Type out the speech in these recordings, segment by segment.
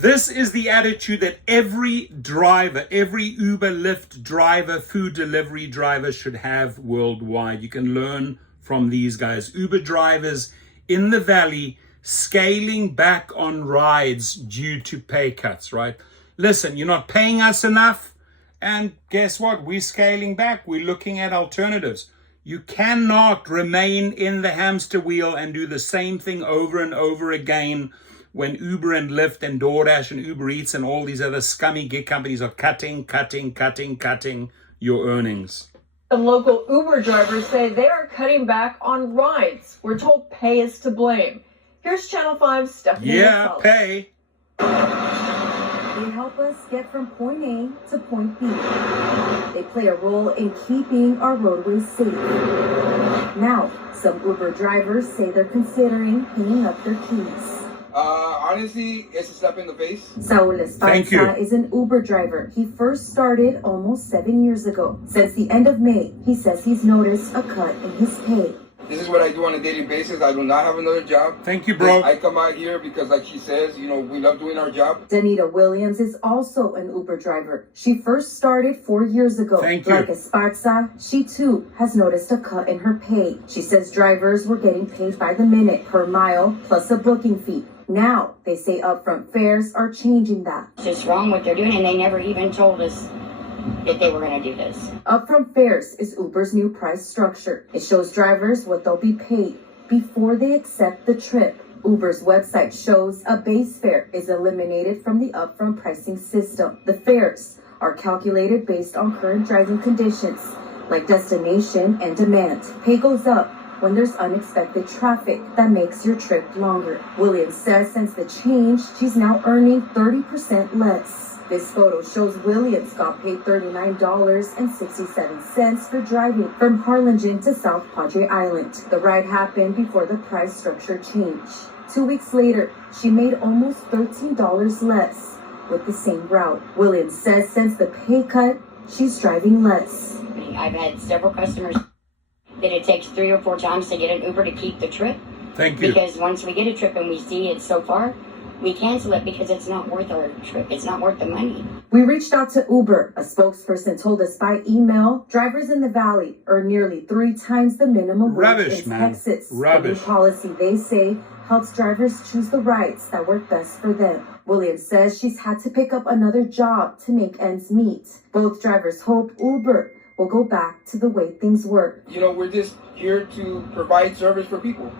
This is the attitude that every driver, every Uber, Lyft driver, food delivery driver should have worldwide. You can learn from these guys. Uber drivers in the valley scaling back on rides due to pay cuts, right? Listen, you're not paying us enough. And guess what? We're scaling back. We're looking at alternatives. You cannot remain in the hamster wheel and do the same thing over and over again when Uber and Lyft and DoorDash and Uber Eats and all these other scummy gig companies are cutting your earnings. Some local Uber drivers say they are cutting back on rides. We're told pay is to blame. Here's Channel 5's Stephanie. Yeah, pay. They help us get from point A to point B. They play a role in keeping our roadways safe. Now, some Uber drivers say they're considering hanging up their keys. Honestly, it's a slap in the face. Saul Esparza is an Uber driver. He first started almost 7 years ago. Since the end of May, he says he's noticed a cut in his pay. This is what I do on a daily basis. I do not have another job. Thank you, bro. I come out here because, like she says, we love doing our job. Danita Williams is also an Uber driver. She first started 4 years ago. Thank you. Like Esparza, she too has noticed a cut in her pay. She says drivers were getting paid by the minute, per mile, plus a booking fee. Now, they say upfront fares are changing that. It's just wrong what they're doing, and they never even told us that they were going to do this. Upfront fares is Uber's new price structure. It shows drivers what they'll be paid before they accept the trip. Uber's website shows a base fare is eliminated from the upfront pricing system. The fares are calculated based on current driving conditions, like destination and demand. Pay goes up when there's unexpected traffic that makes your trip longer. Williams says since the change, she's now earning 30% less. This photo shows Williams got paid $39.67 for driving from Harlingen to South Padre Island. The ride happened before the price structure change. 2 weeks later, she made almost $13 less with the same route. Williams says since the pay cut, she's driving less. I've had several customers that it takes 3 or 4 times to get an Uber to keep the trip. Thank you. Because once we get a trip and we see it so far, we cancel it because it's not worth our trip. It's not worth the money. We reached out to Uber. A spokesperson told us by email, drivers in the valley earn nearly 3 times the minimum wage in Texas. The new policy, they say, helps drivers choose the rides that work best for them. Williams says she's had to pick up another job to make ends meet. Both drivers hope Uber will go back to the way things were. We're just here to provide service for people,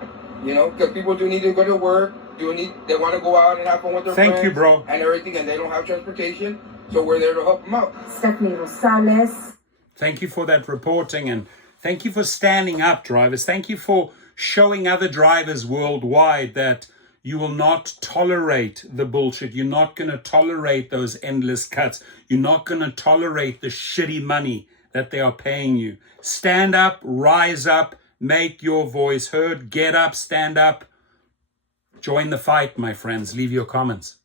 because people do need to go to work, they want to go out and have fun with their friends. Thank you, bro. And everything, and they don't have transportation, so we're there to help them out. Stephanie Rosales. Thank you for that reporting, and thank you for standing up, drivers. Thank you for showing other drivers worldwide that you will not tolerate the bullshit. You're not going to tolerate those endless cuts. You're not going to tolerate the shitty money that they are paying you. Stand up, rise up, make your voice heard. Get up, stand up. Join the fight, my friends. Leave your comments.